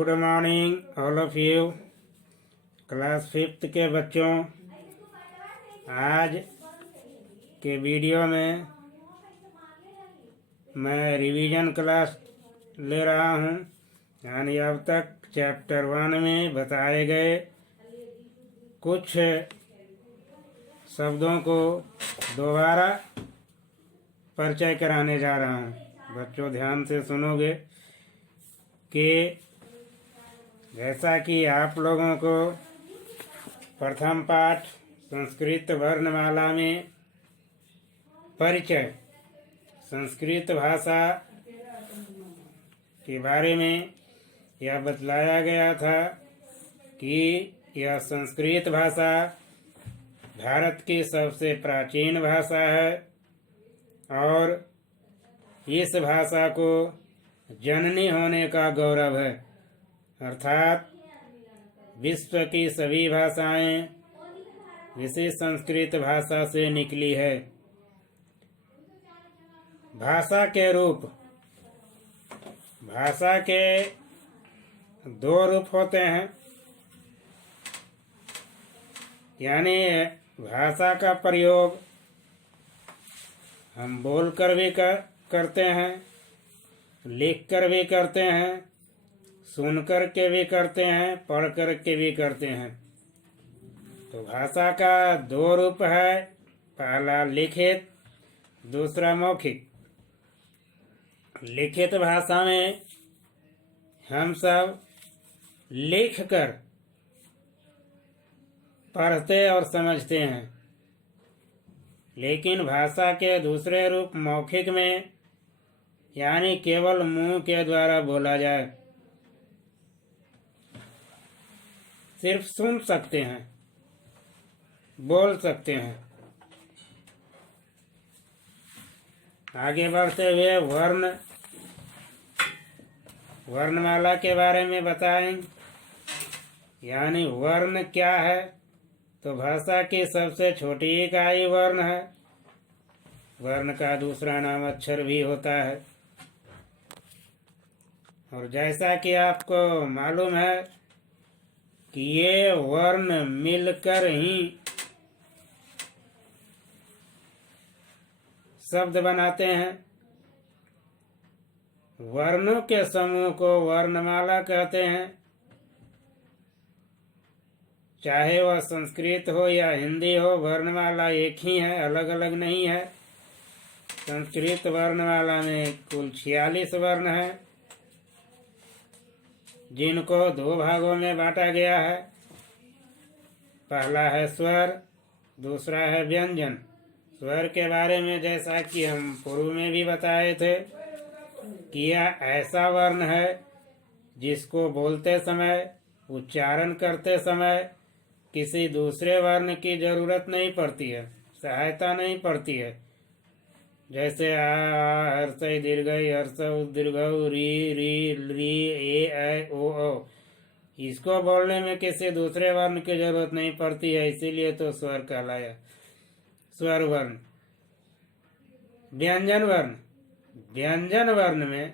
Good morning all of you. Class 5th के बच्चों, आज के वीडियो में मैं रिवीजन क्लास ले रहा हूँ। यानी अब तक चैप्टर 1 में बताए गए कुछ शब्दों को दोबारा परिचय कराने जा रहा हूँ। बच्चों ध्यान से सुनोगे कि जैसा कि आप लोगों को प्रथम पाठ संस्कृत वर्णमाला में परिचय, संस्कृत भाषा के बारे में यह बतलाया गया था कि यह संस्कृत भाषा भारत की सबसे प्राचीन भाषा है और इस भाषा को जननी होने का गौरव है। अर्थात विश्व की सभी भाषाएं इसी संस्कृत भाषा से निकली है। भाषा के रूप, भाषा के 2 रूप होते हैं। यानी भाषा का प्रयोग हम बोलकर भी करते हैं, लिख कर भी करते हैं, सुन कर के भी करते हैं, पढ़ कर के भी करते हैं। तो भाषा का 2 रूप है, पहला लिखित, दूसरा मौखिक। लिखित भाषा में हम सब लिख कर पढ़ते और समझते हैं, लेकिन भाषा के दूसरे रूप मौखिक में यानी केवल मुंह के द्वारा बोला जाए, सिर्फ सुन सकते हैं, बोल सकते हैं। आगे बढ़ते हुए वर्णमाला के बारे में बताएंगे। यानी वर्ण क्या है, तो भाषा की सबसे छोटी इकाई वर्ण है। वर्ण का दूसरा नाम अक्षर भी होता है। और जैसा कि आपको मालूम है कि ये वर्ण मिलकर ही शब्द बनाते हैं। वर्णों के समूह को वर्णमाला कहते हैं। चाहे वह संस्कृत हो या हिंदी हो, वर्णमाला एक ही है, अलग अलग नहीं है। संस्कृत वर्णमाला में कुल 46 वर्ण है, जिनको 2 भागों में बांटा गया है। पहला है स्वर, दूसरा है व्यंजन। स्वर के बारे में जैसा कि हम पूर्व में भी बताए थे कि यह ऐसा वर्ण है जिसको बोलते समय, उच्चारण करते समय किसी दूसरे वर्ण की जरूरत नहीं पड़ती है, सहायता नहीं पड़ती है। जैसे आ, हर्ष, दीर्घ, हर्ष, दीर्घ, री, री, री, ए, ओ, ओ। इसको बोलने में किसी दूसरे वर्ण की जरूरत नहीं पड़ती है, इसीलिए तो स्वर कहलाया। स्वर वर्ण। व्यंजन वर्ण, व्यंजन वर्ण में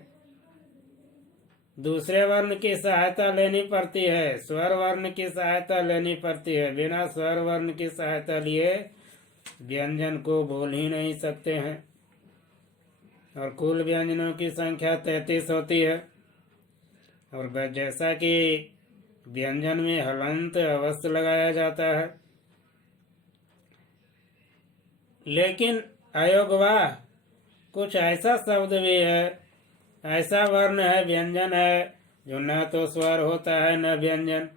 दूसरे वर्ण की सहायता लेनी पड़ती है, स्वर वर्ण की सहायता लेनी पड़ती है। बिना स्वर वर्ण की सहायता लिए व्यंजन को बोल ही नहीं सकते हैं। और कुल व्यंजनों की संख्या 33 होती है। और जैसा कि व्यंजन में हलंत अवश्य लगाया जाता है, लेकिन अयोगवाह कुछ ऐसा शब्द भी है, ऐसा वर्ण है, व्यंजन है, जो न तो स्वर होता है न व्यंजन।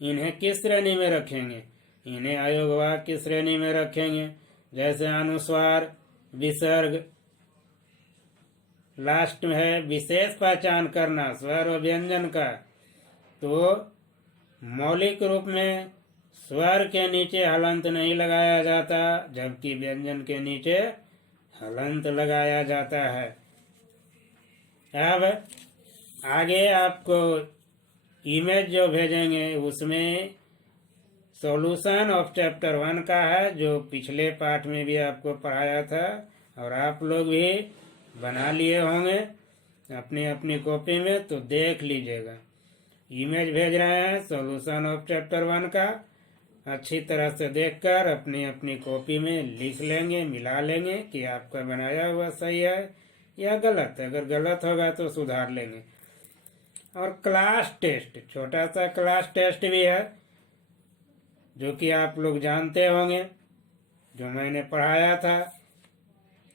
इन्हें किस श्रेणी में रखेंगे? इन्हें अयोगवाह की श्रेणी में रखेंगे। जैसे अनुस्वार, विसर्ग। लास्ट में है विशेष पहचान करना स्वर और व्यंजन का। तो मौलिक रूप में स्वर के नीचे हलंत नहीं लगाया जाता, जबकि व्यंजन के नीचे हलंत लगाया जाता है। अब आगे आपको इमेज जो भेजेंगे उसमें सॉल्यूशन ऑफ चैप्टर 1 का है, जो पिछले पाठ में भी आपको पढ़ाया था और आप लोग भी बना लिए होंगे अपनी अपनी कॉपी में, तो देख लीजिएगा। इमेज भेज रहे हैं सॉल्यूशन ऑफ चैप्टर 1 का। अच्छी तरह से देखकर अपनी अपनी कॉपी में लिख लेंगे, मिला लेंगे कि आपका बनाया हुआ सही है या गलत है। अगर गलत होगा तो सुधार लेंगे। और क्लास टेस्ट, छोटा सा क्लास टेस्ट भी है जो कि आप लोग जानते होंगे, जो मैंने पढ़ाया था।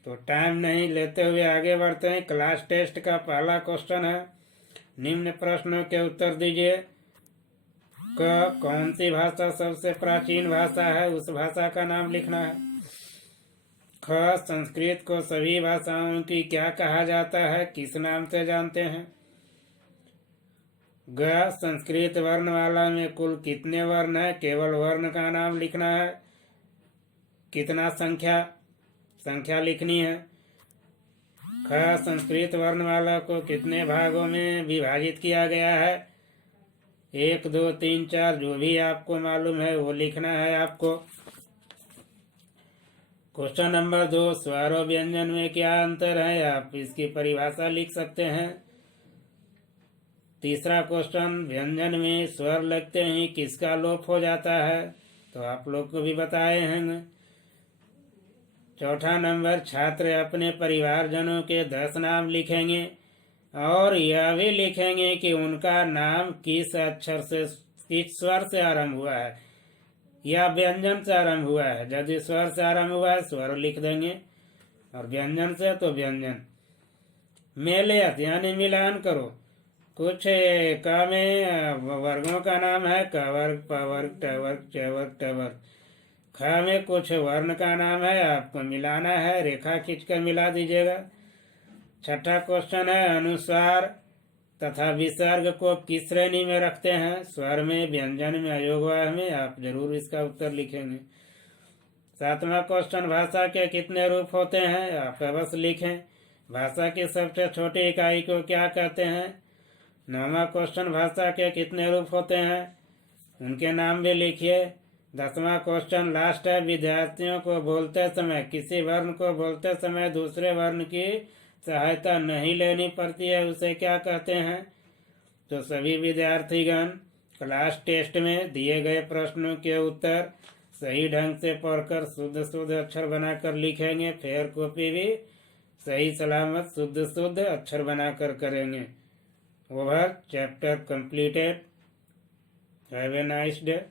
तो टाइम नहीं लेते हुए आगे बढ़ते हैं। क्लास टेस्ट का पहला क्वेश्चन है, निम्न प्रश्नों के उत्तर दीजिए। कौन सी भाषा सबसे प्राचीन भाषा है, उस भाषा का नाम लिखना है। ख, संस्कृत को सभी भाषाओं की क्या कहा जाता है, किस नाम से जानते हैं। ग, संस्कृत वर्णमाला में कुल कितने वर्ण है, केवल वर्ण का नाम लिखना है। कितना संख्या लिखनी है। ख, संस्कृत वर्णमाला को कितने भागों में विभाजित किया गया है। 1, 2, 3, 4 जो भी आपको मालूम है वो लिखना है आपको। क्वेश्चन नंबर 2, स्वर और व्यंजन में क्या अंतर है, आप इसकी परिभाषा लिख सकते हैं। तीसरा क्वेश्चन, व्यंजन में स्वर लगते ही किसका लोप हो जाता है, तो आप लोग को भी बताए हैं। चौथा नंबर, छात्र अपने परिवारजनों के 10 नाम लिखेंगे और यह भी लिखेंगे कि उनका नाम किस अक्षर से, किस स्वर से आरंभ हुआ है या व्यंजन से आरंभ हुआ है। यदि स्वर से आरंभ हुआ है स्वर लिख देंगे और व्यंजन से तो व्यंजन। मेलयत यानी मिलान करो। कुछ क में वर्गों का नाम है, क वर्ग, प वर्ग, ट वर्ग, च वर्ग, ट वर्ग। ख में कुछ वर्ण का नाम है, आपको मिलाना है, रेखा खींचकर मिला दीजिएगा। छठा क्वेश्चन है, अनुस्वार तथा विसर्ग को किस श्रेणी में रखते हैं, स्वर में, व्यंजन में, अयोगवाह में। आप जरूर इसका उत्तर लिखेंगे। सातवां क्वेश्चन, भाषा के कितने रूप होते हैं, आप अवश्य लिखें। भाषा की सबसे छोटी इकाई को क्या कहते हैं। नौवां क्वेश्चन, भाषा के कितने रूप होते हैं, उनके नाम भी लिखिए। 10वां क्वेश्चन लास्ट है, विद्यार्थियों को बोलते समय, किसी वर्ण को बोलते समय दूसरे वर्ण की सहायता नहीं लेनी पड़ती है, उसे क्या कहते हैं। तो सभी विद्यार्थीगण क्लास टेस्ट में दिए गए प्रश्नों के उत्तर सही ढंग से पढ़कर शुद्ध अक्षर बनाकर लिखेंगे। फेयर कॉपी भी सही सलामत शुद्ध अक्षर बनाकर करेंगे। Over, chapter completed. Have a nice day.